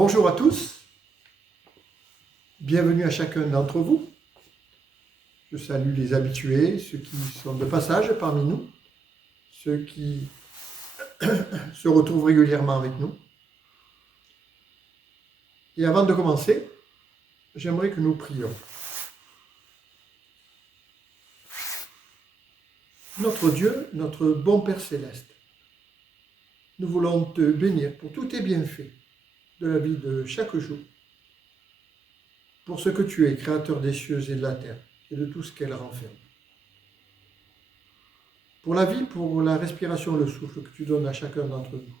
Bonjour à tous, bienvenue à chacun d'entre vous. Je salue les habitués, ceux qui sont de passage parmi nous, ceux qui se retrouvent régulièrement avec nous. Et avant de commencer, j'aimerais que nous prions. Notre Dieu, notre bon Père Céleste, nous voulons te bénir pour tous tes bienfaits de la vie de chaque jour, pour ce que tu es, créateur des cieux et de la terre, et de tout ce qu'elle renferme. Pour la vie, pour la respiration, le souffle que tu donnes à chacun d'entre nous.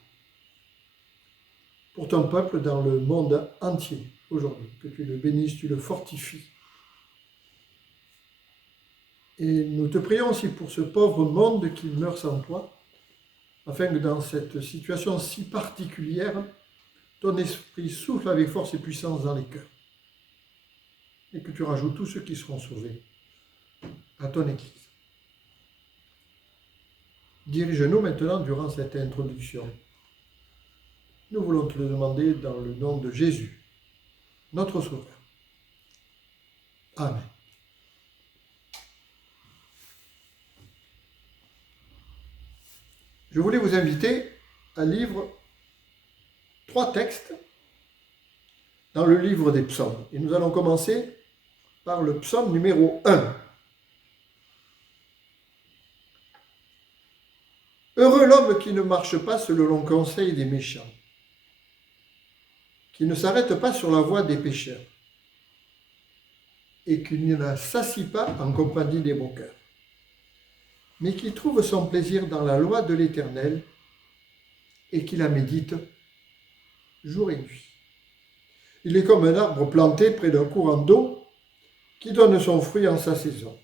Pour ton peuple dans le monde entier aujourd'hui, que tu le bénisses, tu le fortifies. Et nous te prions aussi pour ce pauvre monde qui meurt sans toi, afin que dans cette situation si particulière, ton esprit souffle avec force et puissance dans les cœurs. Et que tu rajoutes tous ceux qui seront sauvés à ton Église. Dirige-nous maintenant durant cette introduction. Nous voulons te le demander dans le nom de Jésus, notre Sauveur. Amen. Je voulais vous inviter à lire 3 textes dans le livre des psaumes. Et nous allons commencer par le psaume numéro 1. Heureux l'homme qui ne marche pas selon le conseil des méchants, qui ne s'arrête pas sur la voie des pécheurs, et qui ne s'assit pas en compagnie des moqueurs, mais qui trouve son plaisir dans la loi de l'Éternel et qui la médite jour et nuit. Il est comme un arbre planté près d'un courant d'eau qui donne son fruit en sa saison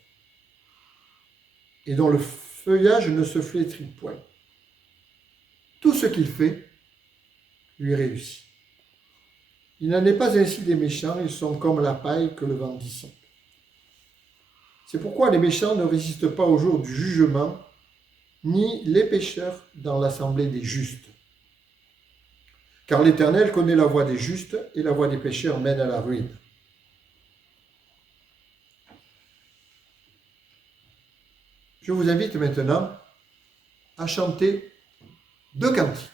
et dont le feuillage ne se flétrit point. Tout ce qu'il fait lui réussit. Il n'en est pas ainsi des méchants, ils sont comme la paille que le vent dissipe. C'est pourquoi les méchants ne résistent pas au jour du jugement, ni les pécheurs dans l'assemblée des justes. Car l'Éternel connaît la voie des justes, et la voie des pécheurs mène à la ruine. Je vous invite maintenant à chanter 2 cantiques.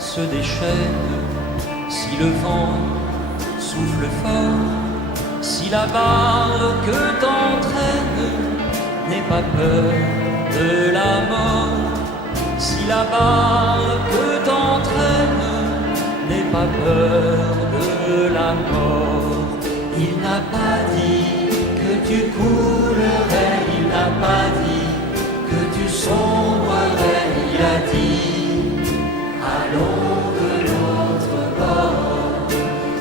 Se déchaîne, si le vent souffle fort, si la barque t'entraîne, n'aie pas peur de la mort. Si la barque t'entraîne, n'aie pas peur de la mort. Il n'a pas dit que tu coulerais, il n'a pas dit que tu sombrerais, il a dit allons de l'autre bord,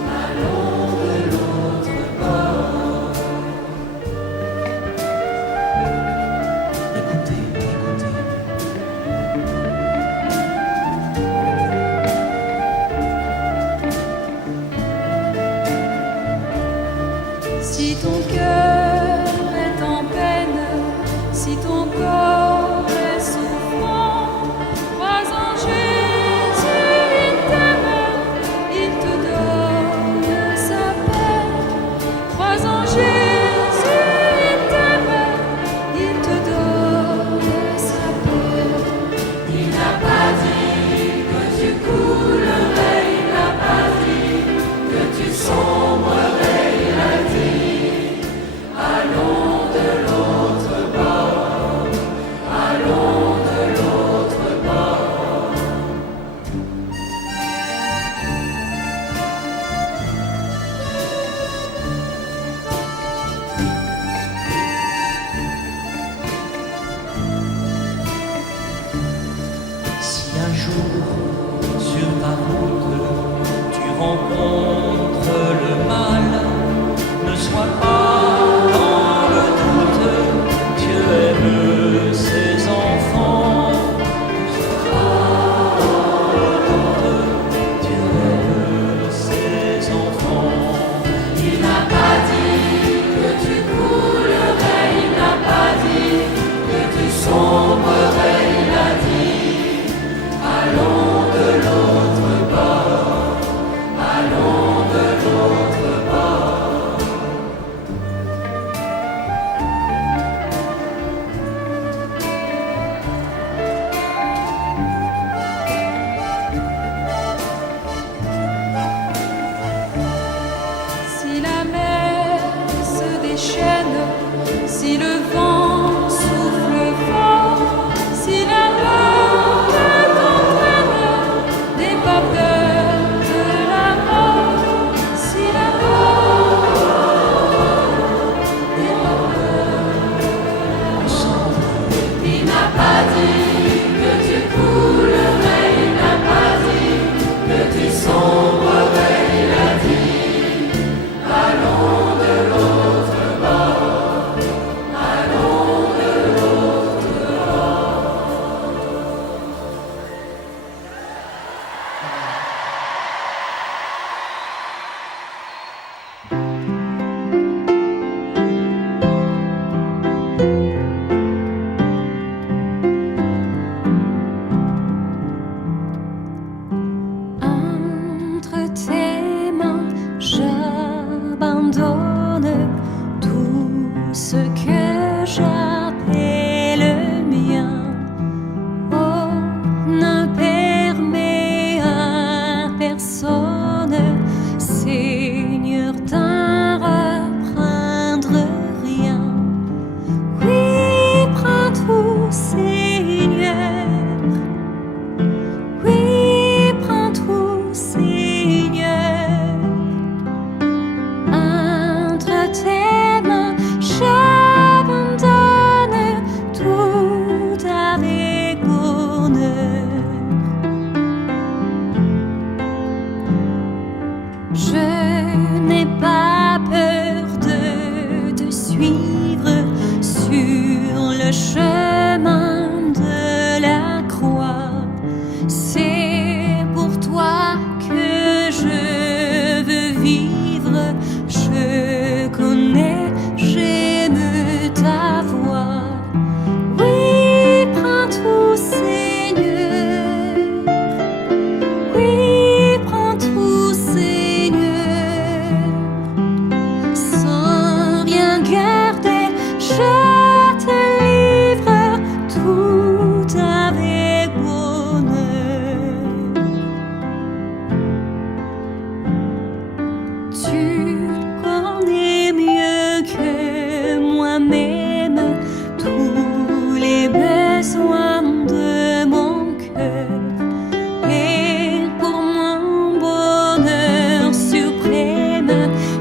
allons de l'autre bord. Écoutez, écoutez. Si ton cœur est en peine, si ton corps est souffrant, crois en Jésus. allons de l'autre bord. déchaîne, si le vent souffle fort, si la peur t'entraîne, n'aie pas peur de la mort, si la mort, n'aie pas peur. Il n'a pas dit que tu coulerais, il n'a pas dit que tu sombrerais, il a dit allons de l'autre bord, allons de l'autre bord. Entre tes mains, j'abandonne tout ce que j'appelle mien. Oh, ne permets à personne, Seigneur, d'en reprendre rien. Oui, prends tout, Seigneur. Oui, prends tout, Seigneur. Entre tes mains, j'abandonne tout avec bonheur. Je n'ai pas peur de te suivre sur le chemin de la croix. C'est pour toi que je veux vivre. Je connais, j'aime ta voix. Oui, prends tout, Seigneur. Oui, prends tout, Seigneur. Sans rien garder, je te livre tout avec bonheur. Tu connais mieux que moi-même tous les besoins de mon cœur. Et pour mon bonheur suprême,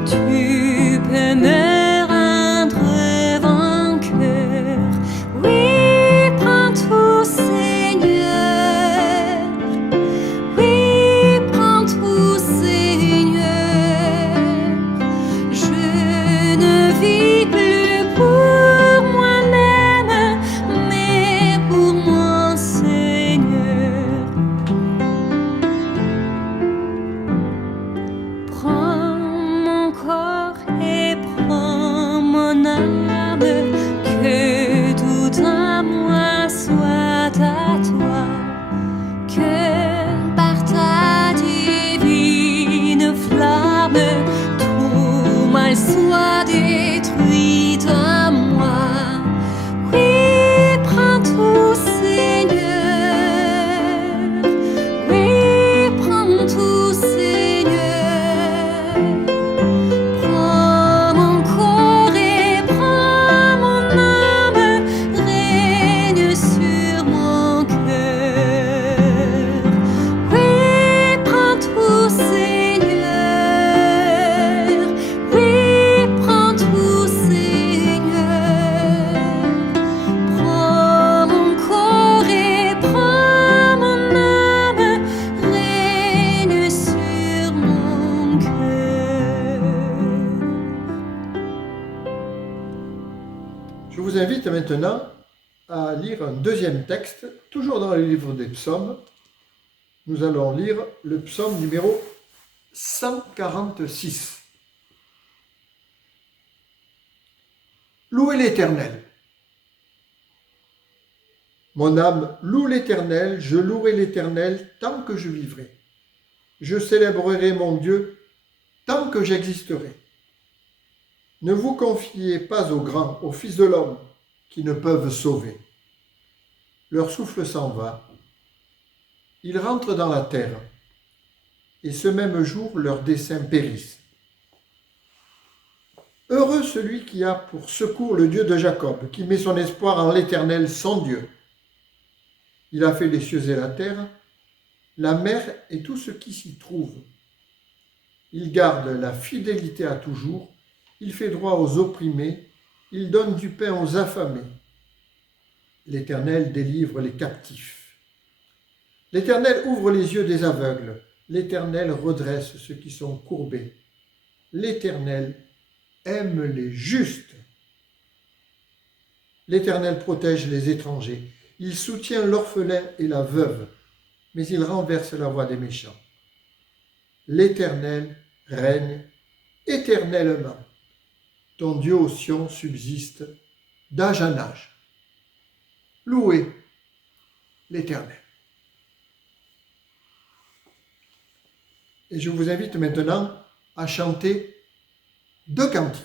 tu peux me rendre vainqueur. Oui, prends tout, Seigneur. Oui, prends tout, Seigneur. Je ne vis plus pour moi-même, mais pour mon Seigneur. Prends mon corps et prends mon âme, que tout en moi soit à toi, que par ta divine flamme, tout mal soit détruit en moi. Oui, prends tout, Seigneur. Oui, prends tout, Seigneur. Prends mon corps et prends mon âme, règne sur mon cœur. Oui, prends tout, Seigneur. Oui, prends tout, Seigneur. Prends mon corps et prends mon âme, règne sur mon cœur. Je vous invite maintenant à lire un deuxième texte, toujours dans le livre des psaumes. Nous allons lire le psaume numéro 146. Louez l'Éternel. Mon âme loue l'Éternel, je louerai l'Éternel tant que je vivrai. Je célébrerai mon Dieu tant que j'existerai. Ne vous confiez pas aux grands, aux fils de l'homme, qui ne peuvent sauver. Leur souffle s'en va. Ils rentrent dans la terre, et ce même jour leurs desseins périssent. Heureux celui qui a pour secours le Dieu de Jacob, qui met son espoir en l'Éternel, son Dieu. Il a fait les cieux et la terre, la mer et tout ce qui s'y trouve. Il garde la fidélité à toujours, il fait droit aux opprimés, il donne du pain aux affamés. L'Éternel délivre les captifs. L'Éternel ouvre les yeux des aveugles, l'Éternel redresse ceux qui sont courbés. L'Éternel aime les justes. L'Éternel protège les étrangers, il soutient l'orphelin et la veuve, mais il renverse la voie des méchants. L'Éternel règne éternellement. Ton Dieu ô Sion subsiste d'âge en âge. Louez l'Éternel. Et je vous invite maintenant à chanter 2 cantiques.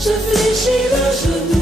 Je fléchis le genou.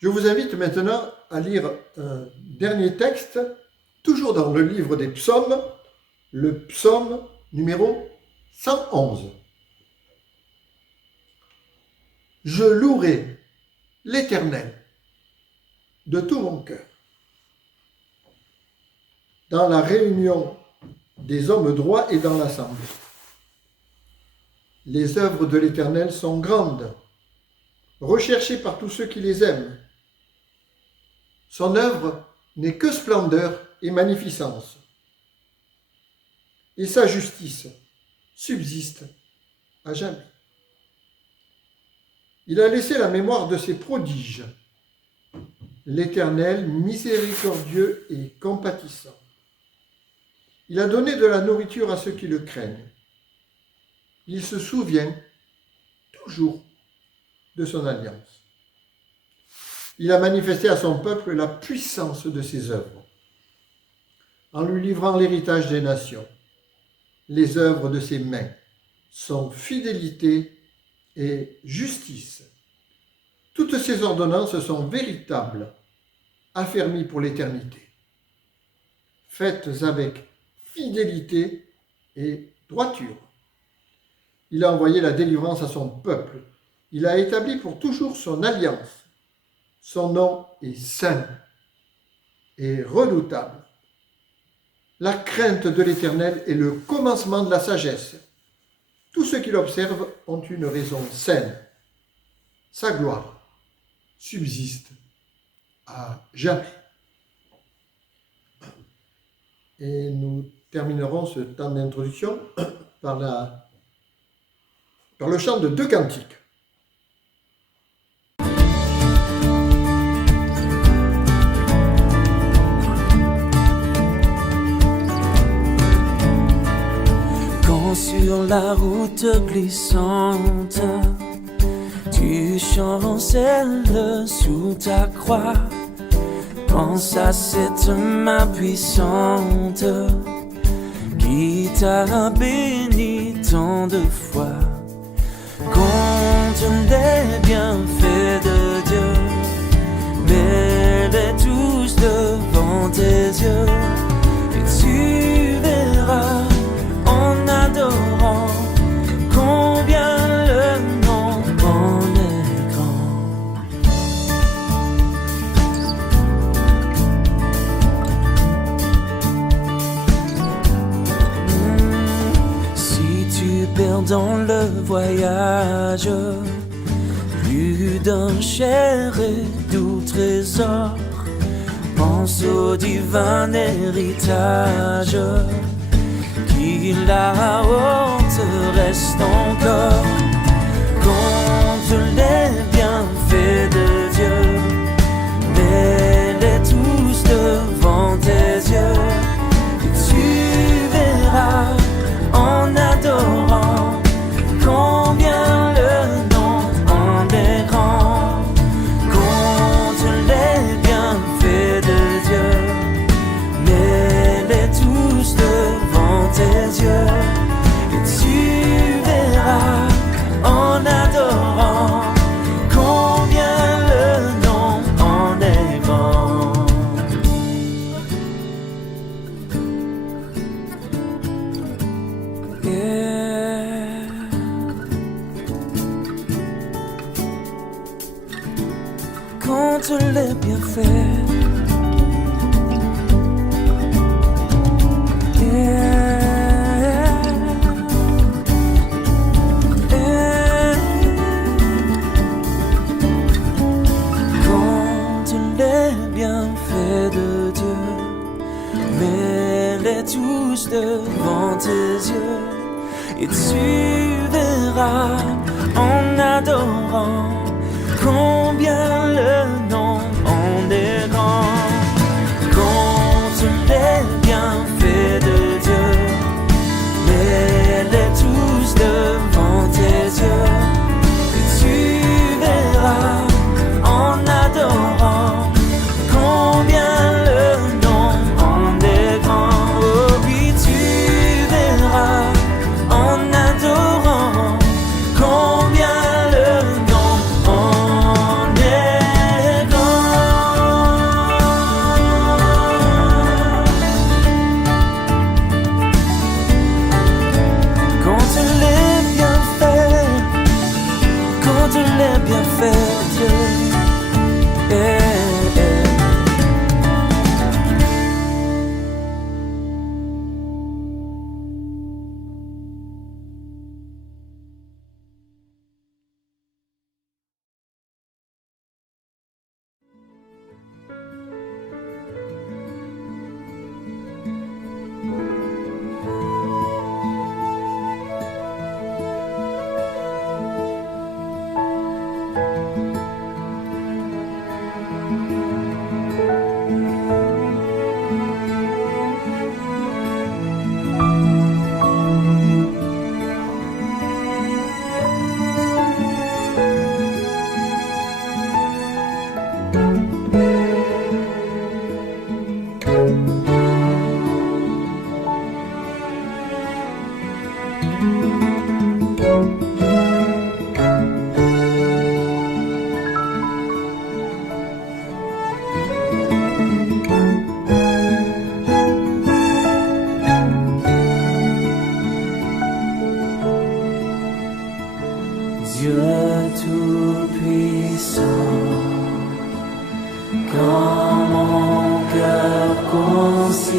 Je vous invite maintenant à lire un dernier texte, toujours dans le livre des psaumes, le psaume numéro 111. Je louerai l'Éternel de tout mon cœur. Dans la réunion des hommes droits et dans l'assemblée. Les œuvres de l'Éternel sont grandes, recherchées par tous ceux qui les aiment. Son œuvre n'est que splendeur et magnificence. Et sa justice subsiste à jamais. Il a laissé la mémoire de ses prodiges. L'Éternel, miséricordieux et compatissant. Il a donné de la nourriture à ceux qui le craignent. Il se souvient toujours de son alliance. Il a manifesté à son peuple la puissance de ses œuvres, en lui livrant l'héritage des nations. Les œuvres de ses mains sont fidélité et justice. Toutes ses ordonnances sont véritables, affermies pour l'éternité, faites avec fidélité et droiture. Il a envoyé la délivrance à son peuple. Il a établi pour toujours son alliance. Son nom est saint et redoutable. La crainte de l'Éternel est le commencement de la sagesse. Tous ceux qui l'observent ont une raison saine. Sa gloire subsiste à jamais. Et nous terminerons ce temps d'introduction par le chant de 2 cantiques. Quand sur la route glissante, tu chancelles sous ta croix, pense à cette main puissante qui t'a béni tant de fois. Compte les bienfaits de Dieu, mets-les tous devant tes yeux, et tu verras en adorant combien le nom en est grand. Si tu perds dans le voyage plus d'un cher et doux trésor, pense au divin héritage qui là-haut te reste encore. Compte les bienfaits de Dieu, mets-les tous devant tes yeux, et tu verras en adorant combien le nom en est grand. Compte les bienfaits de Dieu, mets-les tous devant tes yeux, et tu verras en adorant combien le nom en est grand. Yeah. Compte les bienfaits. Tous devant tes yeux, et tu verras en adorant combien le nom en est grand. Compte les bienfaits de Dieu, mets-les tous devant tes yeux, et tu verras en adorant combien le nom en est grand. En adorant combien le nom en bienfaits de Dieu. Dieu tout-puissant, quand mon cœur considère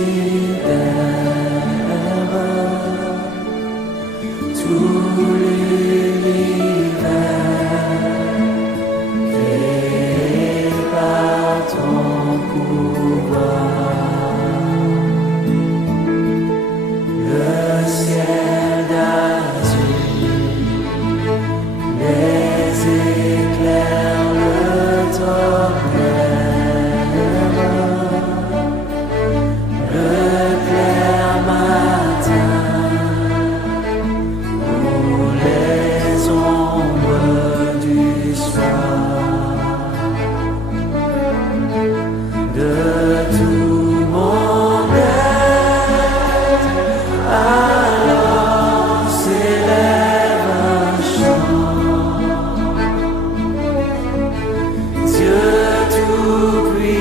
tout l'univers créé par ton pouvoir, le ciel d'azur, les éclairs, le tonnerre, le clair matin, ou les ombres du soir, de tout mon être, alors s'élève un chant. Dieu tout-puissant,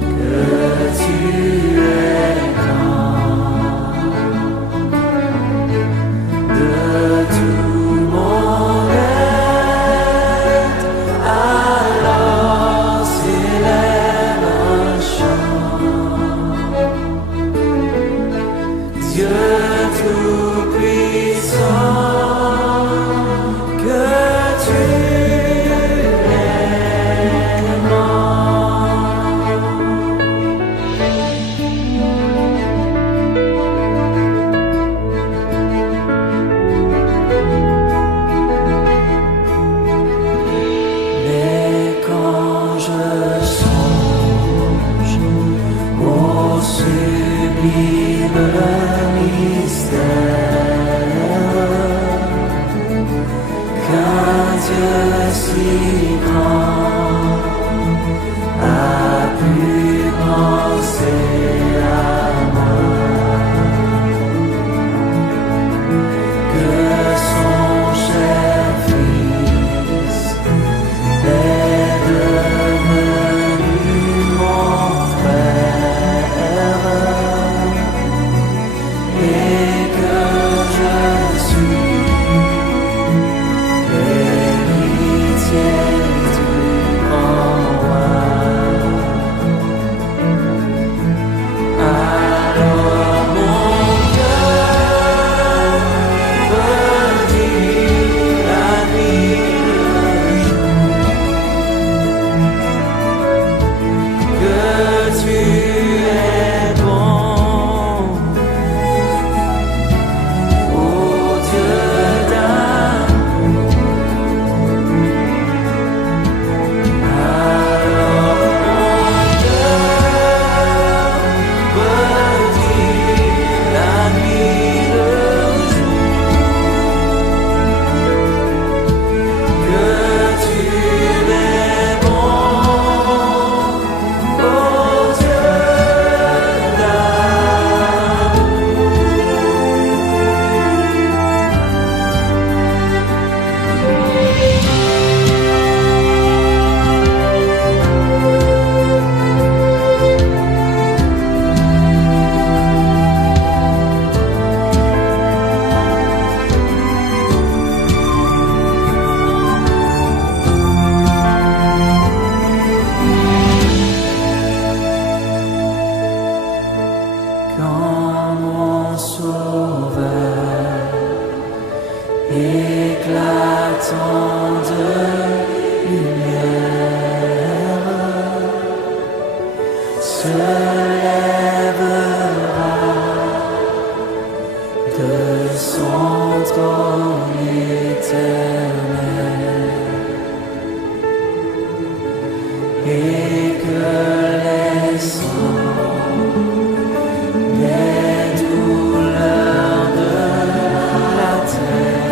que tu es grand, de tout mon être, alors s'élève un chant. Dieu tout-puissant, que tu es grand. Mais quand je songe au sublime mystère qu'un Dieu si grand a pu penser à moi, que son cher Fils est devenu mon frère, et que je suis l'héritier du éclatant de lumière, se lèvera de son trône éternel, et que les sangs des douleurs de la terre,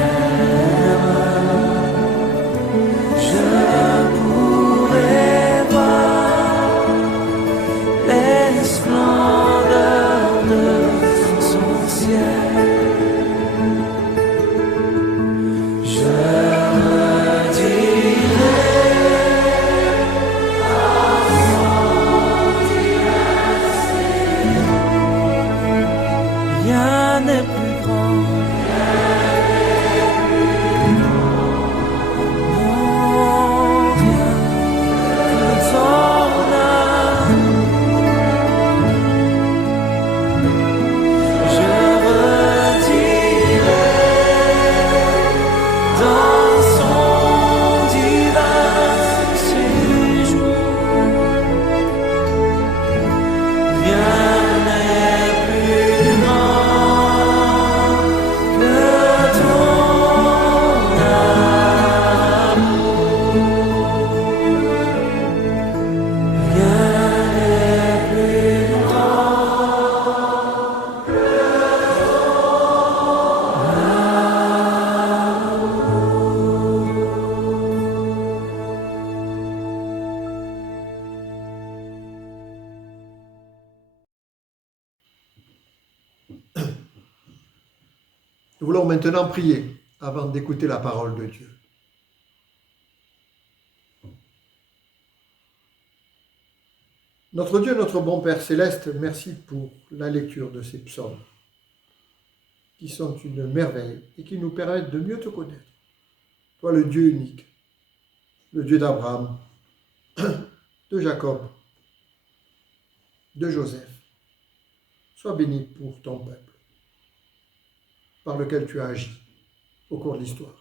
je pourrai voir les splendeurs de son ciel. Je rien n'est plus grand, non, rien que ton amour. Je redirai dans son divin séjour, rien n'est plus grand que ton amour. Rien n'est plus grand que Nous voulons maintenant prier avant d'écouter la parole de Dieu. Notre Dieu, notre bon Père céleste, merci pour la lecture de ces psaumes, qui sont une merveille et qui nous permettent de mieux te connaître. Toi, le Dieu unique, le Dieu d'Abraham, de Jacob, de Joseph. Sois béni pour ton peuple, par lequel tu as agi au cours de l'histoire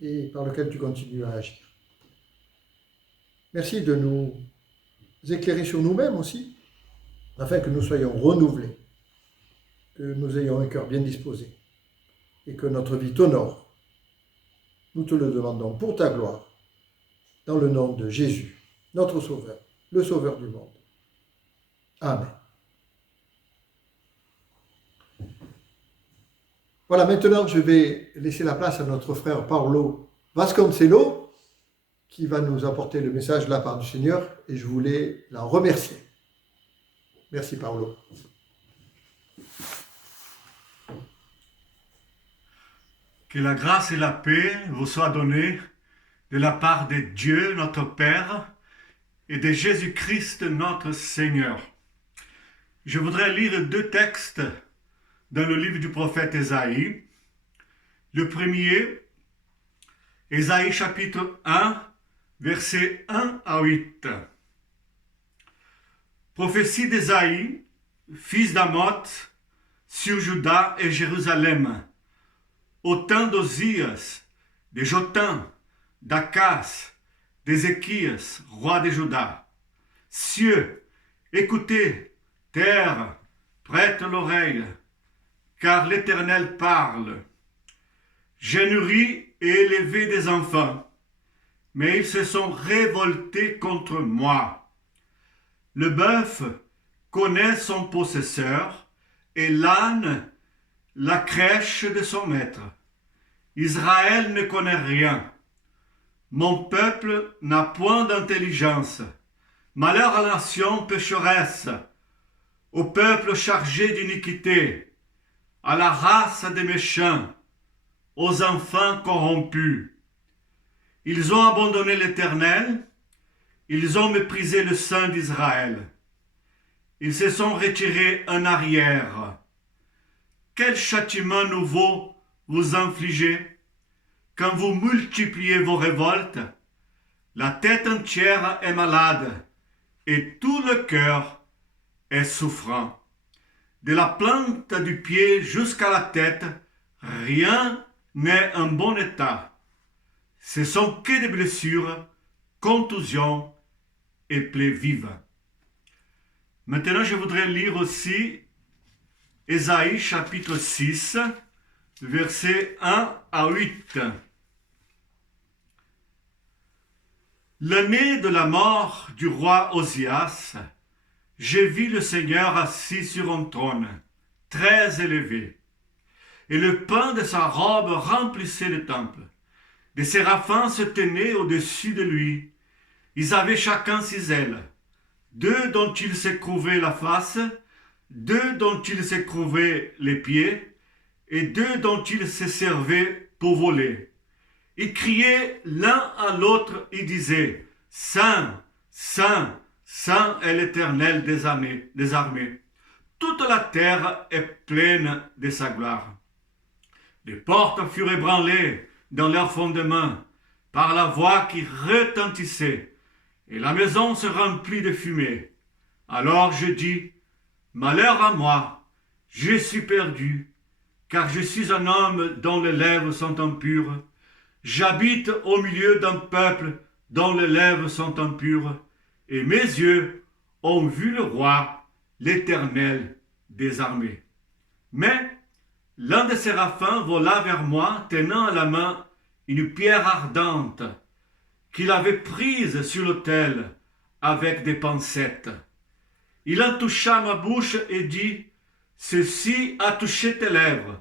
et par lequel tu continues à agir. Merci de nous éclairer sur nous-mêmes aussi, afin que nous soyons renouvelés, que nous ayons un cœur bien disposé et que notre vie t'honore. Nous te le demandons pour ta gloire, dans le nom de Jésus, notre Sauveur, le Sauveur du monde. Amen. Voilà, maintenant je vais laisser la place à notre frère Paulo Vasconcelos, qui va nous apporter le message de la part du Seigneur, et je voulais l'en remercier. Merci Paulo. Que la grâce et la paix vous soient données de la part de Dieu notre Père et de Jésus-Christ notre Seigneur. Je voudrais lire deux textes dans le livre du prophète Ésaïe. Le premier, Ésaïe chapitre 1, versets 1 à 8. Prophétie d'Ésaïe, fils d'Amoth, sur Juda et Jérusalem, au temps d'Osias, de Jotham, d'Akaz, d'Ézéchias, roi de Juda. Cieux, écoutez, terre, prête l'oreille, car l'Éternel parle. J'ai nourri et élevé des enfants, mais ils se sont révoltés contre moi. Le bœuf connaît son possesseur, et l'âne la crèche de son maître. Israël ne connaît rien. Mon peuple n'a point d'intelligence. Malheur à la nation pécheresse, au peuple chargé d'iniquité, à la race des méchants, aux enfants corrompus. Ils ont abandonné l'Éternel, ils ont méprisé le Saint d'Israël. Ils se sont retirés en arrière. Quel châtiment nouveau vous infligez quand vous multipliez vos révoltes? La tête entière est malade et tout le cœur est souffrant. De la plante du pied jusqu'à la tête, rien n'est en bon état. Ce sont que des blessures, contusions et plaies vives. Maintenant, je voudrais lire aussi Ésaïe chapitre 6, versets 1 à 8. L'année de la mort du roi Osias, j'ai vu le Seigneur assis sur un trône, très élevé, et le pan de sa robe remplissait le temple. Des séraphins se tenaient au-dessus de lui. Ils avaient chacun 6 ailes, 2 dont ils se couvraient la face, 2 dont ils se couvraient les pieds, et 2 dont ils se servaient pour voler. Ils criaient l'un à l'autre et disaient « Saint, Saint, Saint est l'Éternel des armées. Toute la terre est pleine de sa gloire. » Les portes furent ébranlées dans leurs fondements par la voix qui retentissait, et la maison se remplit de fumée. Alors je dis, malheur à moi, je suis perdu, car je suis un homme dont les lèvres sont impures. J'habite au milieu d'un peuple dont les lèvres sont impures, et mes yeux ont vu le roi, l'Éternel des armées. Mais l'un des séraphins vola vers moi, tenant à la main une pierre ardente qu'il avait prise sur l'autel avec des pincettes. Il en toucha ma bouche et dit, « Ceci a touché tes lèvres.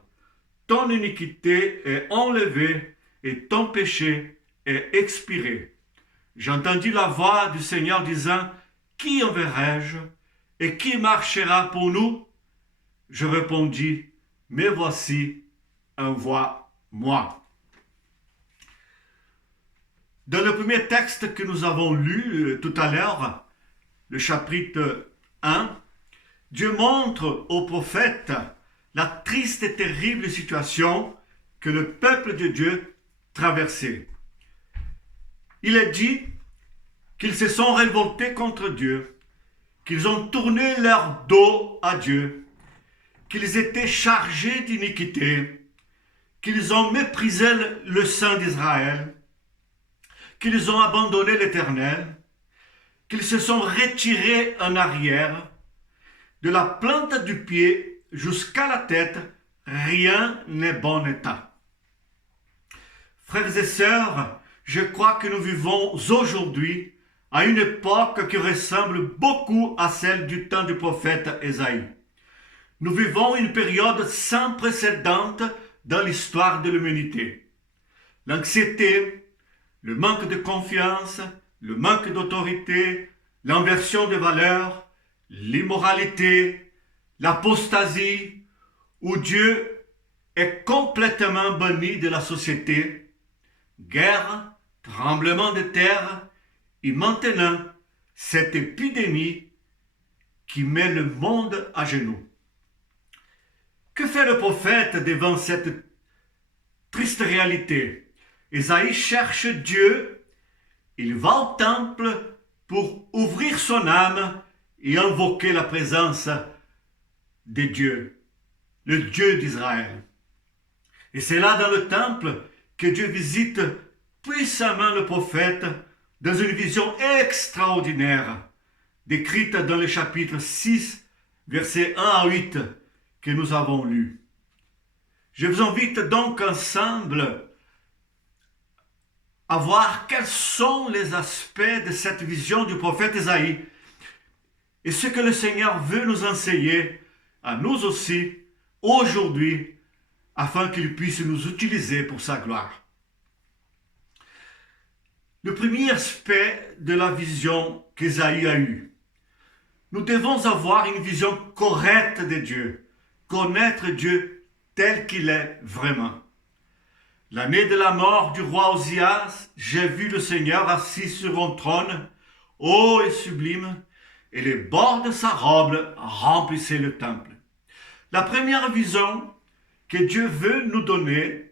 Ton iniquité est enlevée et ton péché est expiré. » J'entendis la voix du Seigneur disant, « Qui enverrai-je et qui marchera pour nous ?» Je répondis, « Mais voici, envoie-moi. » Dans le premier texte que nous avons lu tout à l'heure, le chapitre 1, Dieu montre au prophète la triste et terrible situation que le peuple de Dieu traversait. Il est dit qu'ils se sont révoltés contre Dieu, qu'ils ont tourné leur dos à Dieu, qu'ils étaient chargés d'iniquité, qu'ils ont méprisé le Saint d'Israël, qu'ils ont abandonné l'Éternel, qu'ils se sont retirés en arrière, de la plante du pied jusqu'à la tête, rien n'est bon état. Frères et sœurs, je crois que nous vivons aujourd'hui à une époque qui ressemble beaucoup à celle du temps du prophète Ésaïe. Nous vivons une période sans précédent dans l'histoire de l'humanité. L'anxiété, le manque de confiance, le manque d'autorité, l'inversion des valeurs, l'immoralité, l'apostasie, où Dieu est complètement banni de la société, guerre, tremblement de terre, et maintenant cette épidémie qui met le monde à genoux. Que fait le prophète devant cette triste réalité? Ésaïe cherche Dieu, il va au temple pour ouvrir son âme et invoquer la présence de Dieu, le Dieu d'Israël. Et c'est là dans le temple que Dieu visite puissamment le prophète dans une vision extraordinaire, décrite dans le chapitre 6, versets 1 à 8 que nous avons lu. Je vous invite donc ensemble à voir quels sont les aspects de cette vision du prophète Ésaïe et ce que le Seigneur veut nous enseigner à nous aussi aujourd'hui afin qu'il puisse nous utiliser pour sa gloire. Le premier aspect de la vision qu'Ésaïe a eue. Nous devons avoir une vision correcte de Dieu, connaître Dieu tel qu'il est vraiment. L'année de la mort du roi Osias, j'ai vu le Seigneur assis sur un trône, haut et sublime, et les bords de sa robe remplissaient le temple. La première vision que Dieu veut nous donner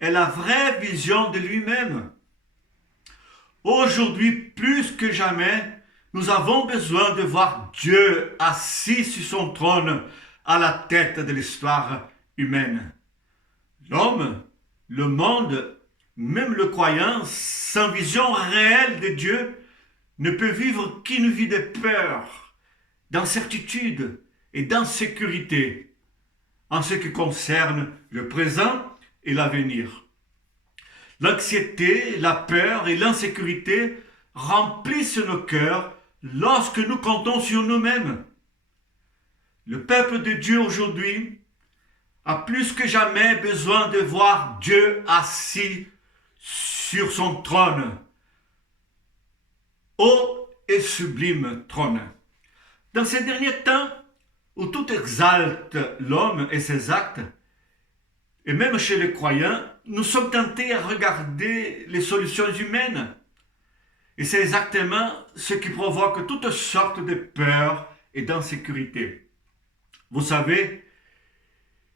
est la vraie vision de lui-même. Aujourd'hui, plus que jamais, nous avons besoin de voir Dieu assis sur son trône à la tête de l'histoire humaine. L'homme le monde, même le croyant, sans vision réelle de Dieu, ne peut vivre qu'une vie de peur, d'incertitude et d'insécurité en ce qui concerne le présent et l'avenir. L'anxiété, la peur et l'insécurité remplissent nos cœurs lorsque nous comptons sur nous-mêmes. Le peuple de Dieu aujourd'hui a plus que jamais besoin de voir Dieu assis sur son trône, haut et sublime trône. Dans ces derniers temps où tout exalte l'homme et ses actes, et même chez les croyants, nous sommes tentés à regarder les solutions humaines. Et c'est exactement ce qui provoque toutes sortes de peurs et d'insécurité. Vous savez,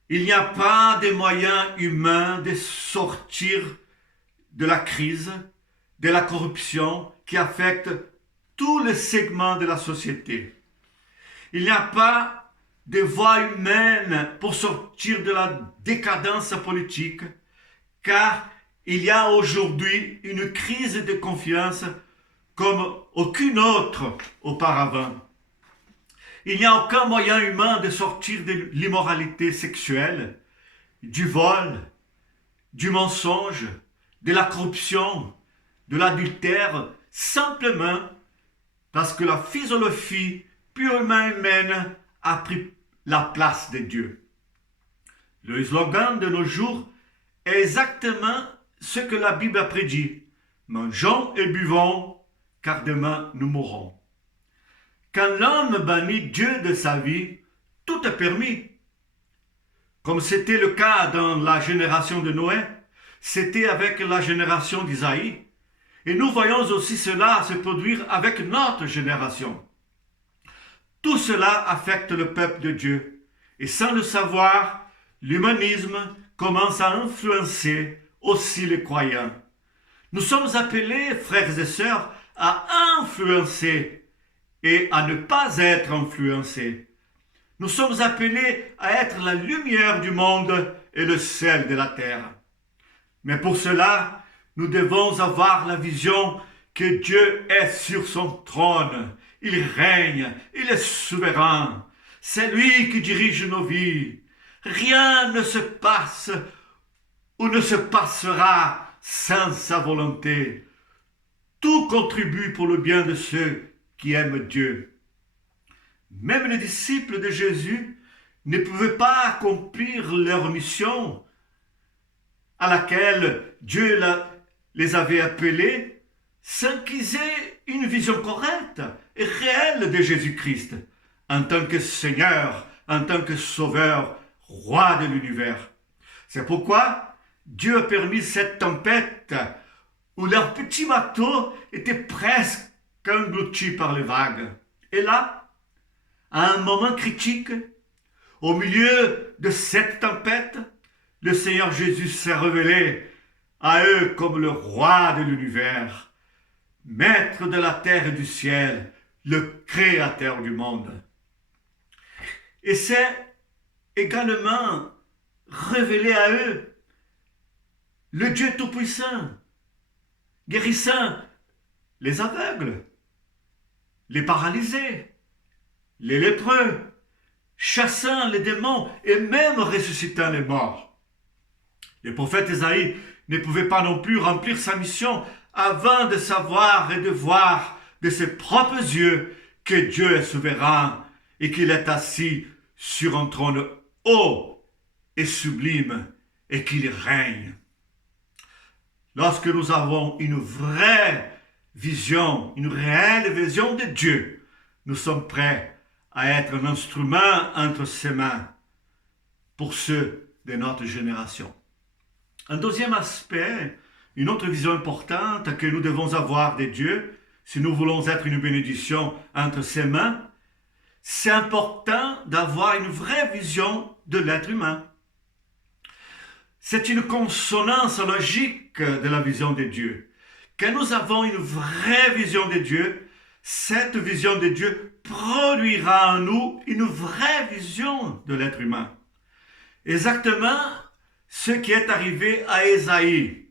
il n'y a pas de moyens humains de sortir de la crise, de la corruption qui affecte tous les segments de la société. Il n'y a pas de voie humaine pour sortir de la décadence politique, car il y a aujourd'hui une crise de confiance comme aucune autre auparavant. Il n'y a aucun moyen humain de sortir de l'immoralité sexuelle, du vol, du mensonge, de la corruption, de l'adultère, simplement parce que la philosophie purement humaine a pris la place de Dieu. Le slogan de nos jours est exactement ce que la Bible a prédit. Mangeons et buvons, car demain nous mourrons. Quand l'homme bannit Dieu de sa vie, tout est permis. Comme c'était le cas dans la génération de Noé, c'était avec la génération d'Isaïe. Et nous voyons aussi cela se produire avec notre génération. Tout cela affecte le peuple de Dieu. Et sans le savoir, l'humanisme commence à influencer aussi les croyants. Nous sommes appelés, frères et sœurs, à influencer et à ne pas être influencés. Nous sommes appelés à être la lumière du monde et le sel de la terre. Mais pour cela, nous devons avoir la vision que Dieu est sur son trône. Il règne, il est souverain. C'est lui qui dirige nos vies. Rien ne se passe ou ne se passera sans sa volonté. Tout contribue pour le bien de ceux qui aiment Dieu. Même les disciples de Jésus ne pouvaient pas accomplir leur mission à laquelle Dieu les avait appelés sans qu'ils aient une vision correcte et réelle de Jésus-Christ en tant que Seigneur, en tant que Sauveur, Roi de l'univers. C'est pourquoi Dieu a permis cette tempête où leur petit bateau était presque englouti par les vagues. Et là, à un moment critique, au milieu de cette tempête, le Seigneur Jésus s'est révélé à eux comme le Roi de l'univers, Maître de la terre et du ciel, le Créateur du monde. Et c'est également révélé à eux le Dieu Tout-Puissant, guérissant les aveugles, les paralysés, les lépreux, chassant les démons et même ressuscitant les morts. Le prophète Ésaïe ne pouvait pas non plus remplir sa mission avant de savoir et de voir de ses propres yeux que Dieu est souverain et qu'il est assis sur un trône haut et sublime et qu'il règne. Lorsque nous avons une vraie vision, une réelle vision de Dieu, nous sommes prêts à être un instrument entre ses mains pour ceux de notre génération. Un deuxième aspect, une autre vision importante que nous devons avoir de Dieu, si nous voulons être une bénédiction entre ses mains, c'est important d'avoir une vraie vision de l'être humain. C'est une consonance logique de la vision de Dieu. Quand nous avons une vraie vision de Dieu, cette vision de Dieu produira en nous une vraie vision de l'être humain. Exactement ce qui est arrivé à Ésaïe.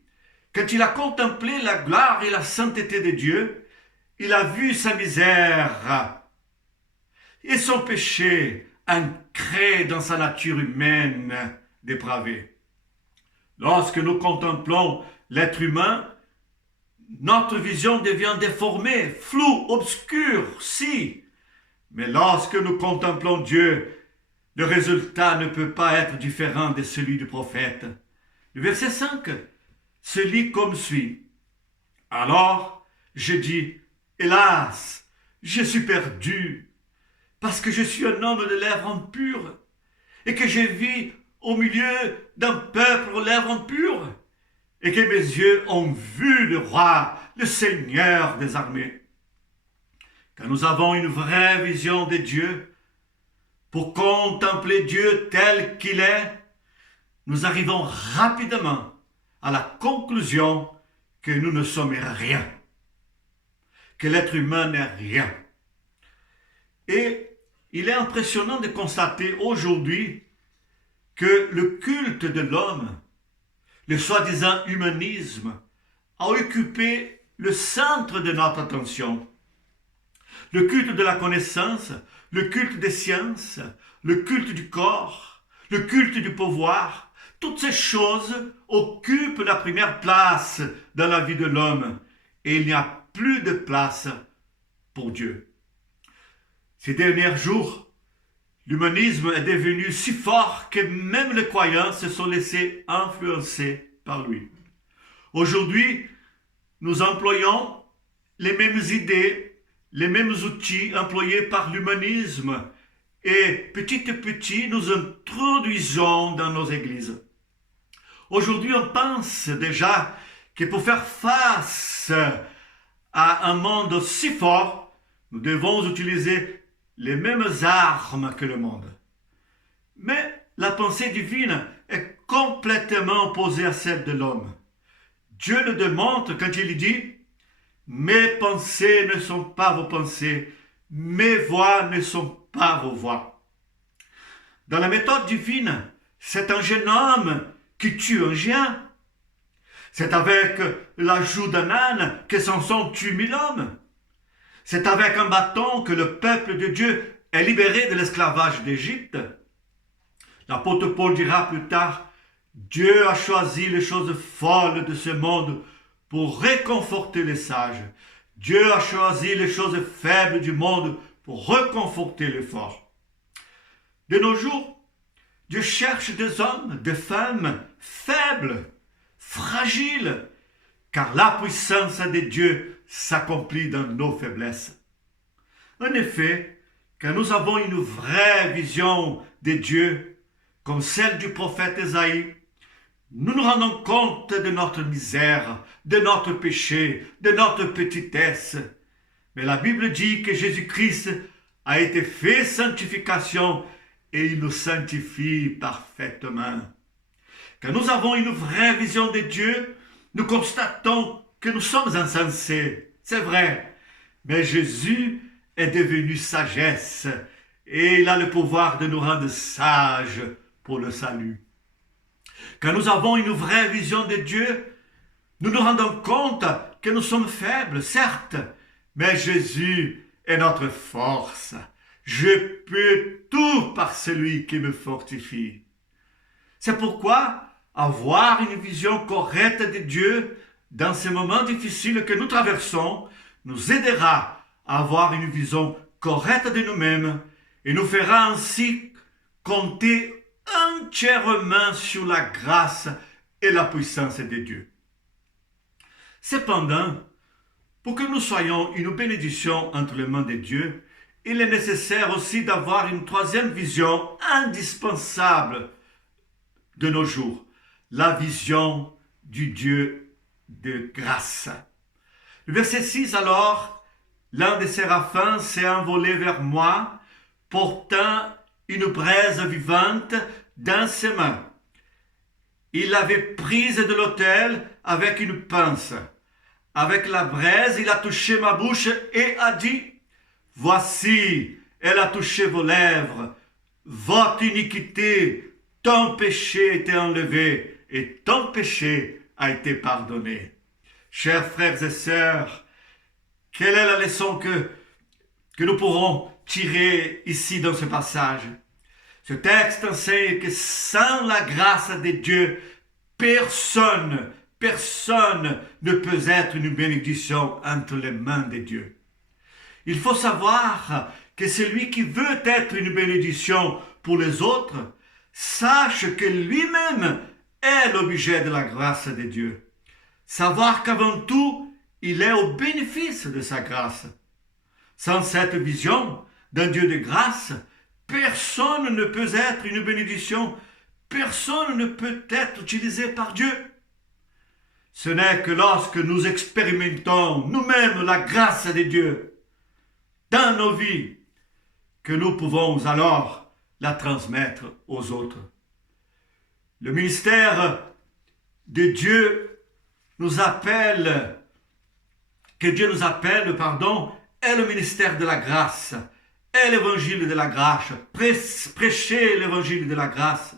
Quand il a contemplé la gloire et la sainteté de Dieu, il a vu sa misère et son péché ancré dans sa nature humaine dépravée. Lorsque nous contemplons l'être humain, notre vision devient déformée, floue, obscure, si. Mais lorsque nous contemplons Dieu, le résultat ne peut pas être différent de celui du prophète. Le verset 5 se lit comme suit. Alors, je dis, hélas, je suis perdu, parce que je suis un homme de lèvres impures, et que je vis au milieu d'un peuple aux lèvres impures, et que mes yeux ont vu le roi, le Seigneur des armées. Quand nous avons une vraie vision de Dieu, pour contempler Dieu tel qu'il est, nous arrivons rapidement à la conclusion que nous ne sommes rien, que l'être humain n'est rien. Et il est impressionnant de constater aujourd'hui que le culte de l'homme, le soi-disant humanisme, a occupé le centre de notre attention. Le culte de la connaissance, le culte des sciences, le culte du corps, le culte du pouvoir, toutes ces choses occupent la première place dans la vie de l'homme et il n'y a plus de place pour Dieu. Ces derniers jours, l'humanisme est devenu si fort que même les croyants se sont laissés influencer par lui. Aujourd'hui, nous employons les mêmes idées, les mêmes outils employés par l'humanisme et petit à petit nous introduisons dans nos églises. Aujourd'hui, on pense déjà que pour faire face à un monde si fort, nous devons utiliser les mêmes armes que le monde. Mais la pensée divine est complètement opposée à celle de l'homme. Dieu le démontre quand il dit « Mes pensées ne sont pas vos pensées, mes voix ne sont pas vos voix. » Dans la méthode divine, c'est un jeune homme qui tue un géant. C'est avec l'ajout d'un âne que Samson tue 1000 hommes. C'est avec un bâton que le peuple de Dieu est libéré de l'esclavage d'Égypte. L'apôtre Paul dira plus tard, Dieu a choisi les choses folles de ce monde pour réconforter les sages. Dieu a choisi les choses faibles du monde pour réconforter les forts. De nos jours, Dieu cherche des hommes, des femmes faibles, fragiles, car la puissance de Dieu s'accomplit dans nos faiblesses. En effet, quand nous avons une vraie vision de Dieu, comme celle du prophète Ésaïe, nous nous rendons compte de notre misère, de notre péché, de notre petitesse. Mais la Bible dit que Jésus-Christ a été fait sanctification et il nous sanctifie parfaitement. Quand nous avons une vraie vision de Dieu, nous constatons que nous sommes insensés. C'est vrai, mais Jésus est devenu sagesse et il a le pouvoir de nous rendre sages pour le salut. Quand nous avons une vraie vision de Dieu, nous nous rendons compte que nous sommes faibles, certes, mais Jésus est notre force. Je peux tout par celui qui me fortifie. C'est pourquoi avoir une vision correcte de Dieu dans ces moments difficiles que nous traversons nous aidera à avoir une vision correcte de nous-mêmes et nous fera ainsi compter entièrement sur la grâce et la puissance de Dieu. Cependant, pour que nous soyons une bénédiction entre les mains de Dieu, il est nécessaire aussi d'avoir une troisième vision indispensable de nos jours, la vision du Dieu de grâce. Le verset 6 alors, l'un des séraphins s'est envolé vers moi, portant une braise vivante dans ses mains. Il l'avait prise de l'autel avec une pince. Avec la braise, il a touché ma bouche et a dit, « Voici, elle a touché vos lèvres. Votre iniquité, ton péché était enlevé, et ton péché a été pardonné. Chers frères et sœurs, quelle est la leçon que nous pourrons tirer ici dans ce passage? Ce texte enseigne que sans la grâce de Dieu, personne ne peut être une bénédiction entre les mains de Dieu. Il faut savoir que celui qui veut être une bénédiction pour les autres, sache que lui-même est l'objet de la grâce de Dieu. Savoir qu'avant tout, il est au bénéfice de sa grâce. Sans cette vision d'un Dieu de grâce, personne ne peut être une bénédiction, personne ne peut être utilisé par Dieu. Ce n'est que lorsque nous expérimentons nous-mêmes la grâce de Dieu dans nos vies que nous pouvons alors la transmettre aux autres. Le ministère de Dieu nous appelle, est le ministère de la grâce, est l'évangile de la grâce, prêcher l'évangile de la grâce.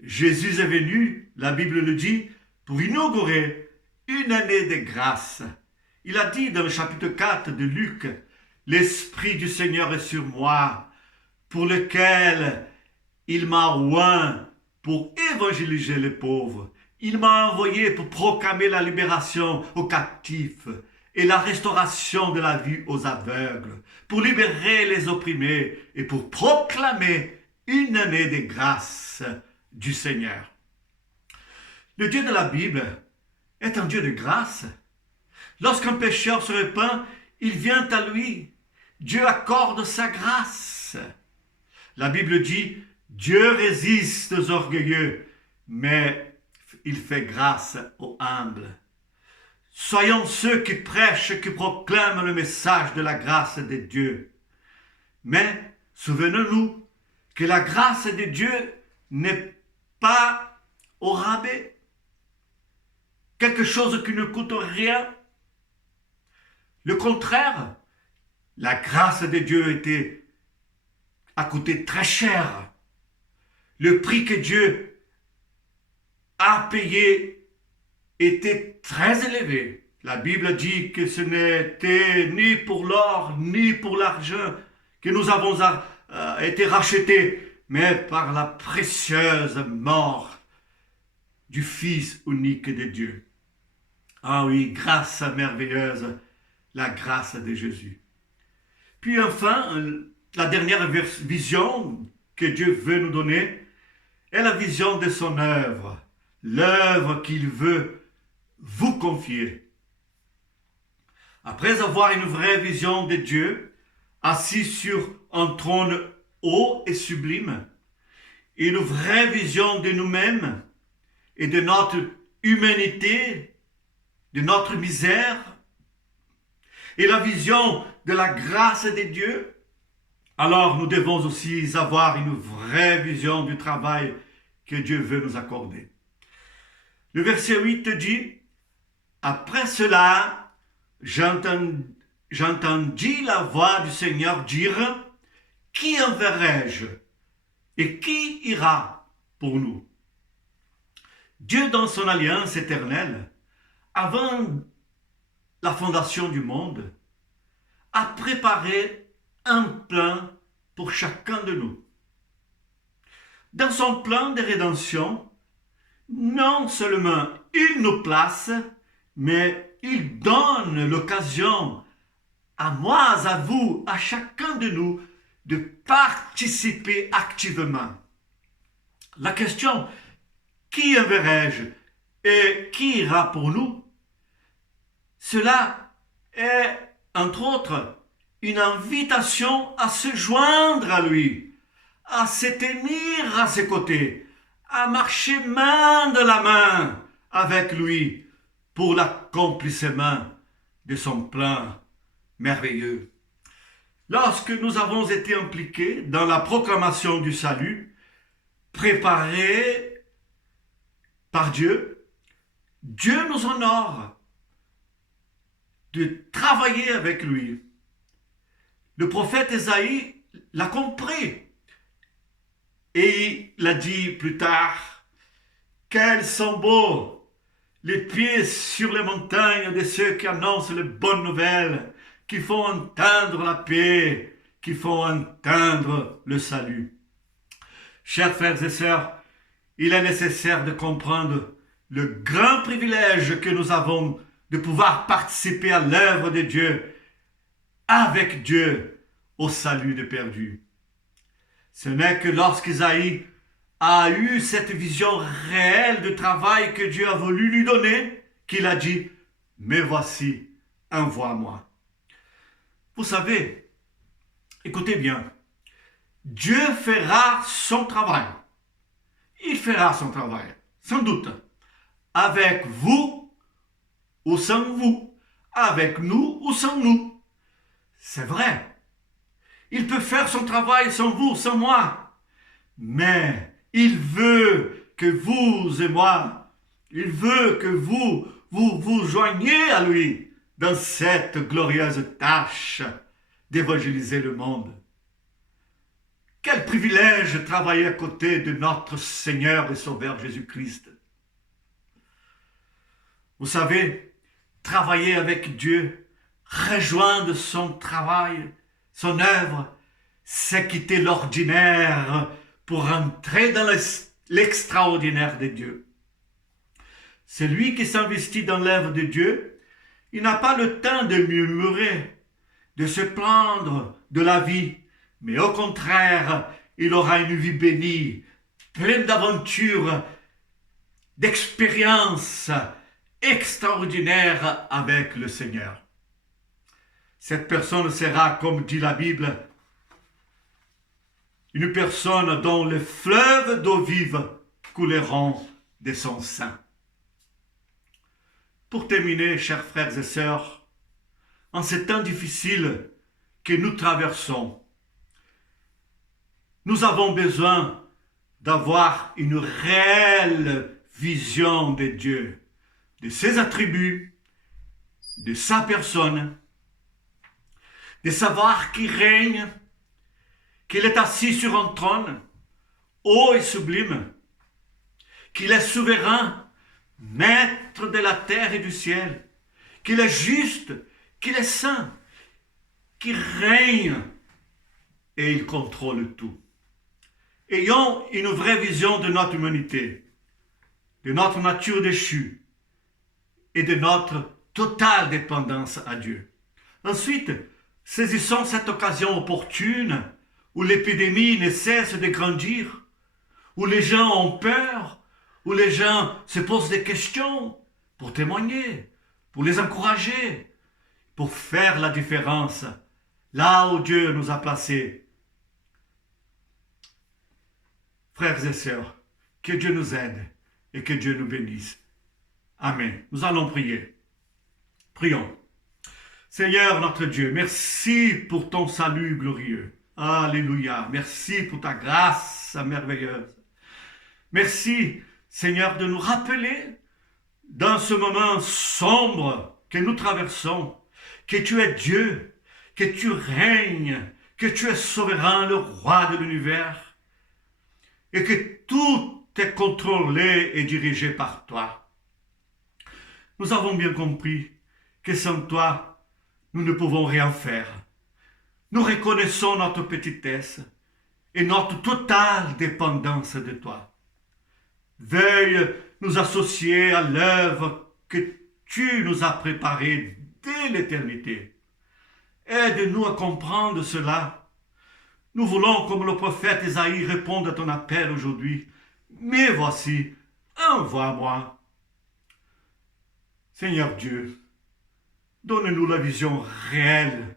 Jésus est venu, la Bible le dit, pour inaugurer une année de grâce. Il a dit dans le chapitre 4 de Luc, « L'Esprit du Seigneur est sur moi, pour lequel il m'a oint pour évangéliser les pauvres. Il m'a envoyé pour proclamer la libération aux captifs et la restauration de la vue aux aveugles, pour libérer les opprimés et pour proclamer une année de grâce du Seigneur. » Le Dieu de la Bible est un Dieu de grâce. Lorsqu'un pécheur se repent, il vient à lui. Dieu accorde sa grâce. La Bible dit, Dieu résiste aux orgueilleux, mais il fait grâce aux humbles. Soyons ceux qui prêchent, qui proclament le message de la grâce de Dieu. Mais souvenons-nous que la grâce de Dieu n'est pas au rabais. Quelque chose qui ne coûte rien. Le contraire, la grâce de Dieu a coûté très cher. Le prix que Dieu a payé était très élevé. La Bible dit que ce n'était ni pour l'or, ni pour l'argent que nous avons été rachetés, mais par la précieuse mort du Fils unique de Dieu. Ah oui, grâce merveilleuse, la grâce de Jésus. Puis enfin, la dernière vision que Dieu veut nous donner est la vision de son œuvre, l'œuvre qu'il veut vous confier. Après avoir une vraie vision de Dieu, assis sur un trône haut et sublime, une vraie vision de nous-mêmes et de notre humanité, de notre misère, et la vision de la grâce de Dieu, alors nous devons aussi avoir une vraie vision du travail que Dieu veut nous accorder. Le verset 8 dit, « Après cela, j'entendis la voix du Seigneur dire, « Qui enverrai-je et qui ira pour nous ?» Dieu, dans son alliance éternelle, avant la fondation du monde, a préparé un plan pour chacun de nous. Dans son plan de rédemption, non seulement il nous place, mais il donne l'occasion à moi, à vous, à chacun de nous, de participer activement. La question, qui enverrai-je et qui ira pour nous? Cela est, entre autres, une invitation à se joindre à lui, à se tenir à ses côtés, à marcher main de la main avec lui pour l'accomplissement de son plan merveilleux. Lorsque nous avons été impliqués dans la proclamation du salut, préparée par Dieu, Dieu nous honore de travailler avec lui. Le prophète Ésaïe l'a compris et il a dit plus tard Quels sont beaux les pieds sur les montagnes de ceux qui annoncent les bonnes nouvelles, qui font entendre la paix, qui font entendre le salut. Chers frères et sœurs, il est nécessaire de comprendre le grand privilège que nous avons de pouvoir participer à l'œuvre de Dieu, avec Dieu, au salut des perdus. Ce n'est que lorsqu'Isaïe a eu cette vision réelle du travail que Dieu a voulu lui donner, qu'il a dit « Me voici, envoie-moi ». Vous savez, écoutez bien, Dieu fera son travail. Il fera son travail, sans doute, avec vous ou sans vous, avec nous ou sans nous. C'est vrai. Il peut faire son travail sans vous, sans moi. Mais il veut que vous et moi, il veut que vous vous joigniez à lui dans cette glorieuse tâche d'évangéliser le monde. Quel privilège de travailler à côté de notre Seigneur et Sauveur Jésus-Christ. Vous savez, travailler avec Dieu, rejoindre son travail, son œuvre, c'est quitter l'ordinaire pour entrer dans l'extraordinaire de Dieu. Celui qui s'investit dans l'œuvre de Dieu, il n'a pas le temps de murmurer, de se plaindre de la vie, mais au contraire, il aura une vie bénie, pleine d'aventures, d'expériences extraordinaires avec le Seigneur. Cette personne sera, comme dit la Bible, une personne dont les fleuves d'eau vive couleront de son sein. Pour terminer, chers frères et sœurs, en ces temps difficiles que nous traversons, nous avons besoin d'avoir une réelle vision de Dieu, de ses attributs, de sa personne, de savoir qu'il règne, qu'il est assis sur un trône, haut et sublime, qu'il est souverain, maître de la terre et du ciel, qu'il est juste, qu'il est saint, qu'il règne et il contrôle tout. Ayons une vraie vision de notre humanité, de notre nature déchue et de notre totale dépendance à Dieu. Ensuite, saisissons cette occasion opportune où l'épidémie ne cesse de grandir, où les gens ont peur, où les gens se posent des questions pour témoigner, pour les encourager, pour faire la différence là où Dieu nous a placés. Frères et sœurs, que Dieu nous aide et que Dieu nous bénisse. Amen. Nous allons prier. Prions. Seigneur notre Dieu, merci pour ton salut glorieux. Alléluia. Merci pour ta grâce merveilleuse. Merci, Seigneur, de nous rappeler dans ce moment sombre que nous traversons, que tu es Dieu, que tu règnes, que tu es souverain, le roi de l'univers, et que tout est contrôlé et dirigé par toi. Nous avons bien compris que sans toi, nous ne pouvons rien faire. Nous reconnaissons notre petitesse et notre totale dépendance de toi. Veuille nous associer à l'œuvre que tu nous as préparée dès l'éternité. Aide-nous à comprendre cela. Nous voulons, comme le prophète Isaïe, répondre à ton appel aujourd'hui. Mais voici, envoie-moi. Seigneur Dieu, donne-nous la vision réelle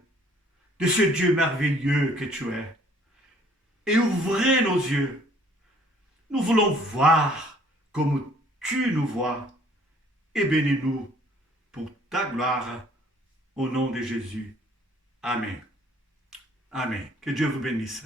de ce Dieu merveilleux que tu es. Et ouvrez nos yeux. Nous voulons voir comme tu nous vois. Et bénis-nous pour ta gloire, au nom de Jésus. Amen. Amen. Que Dieu vous bénisse.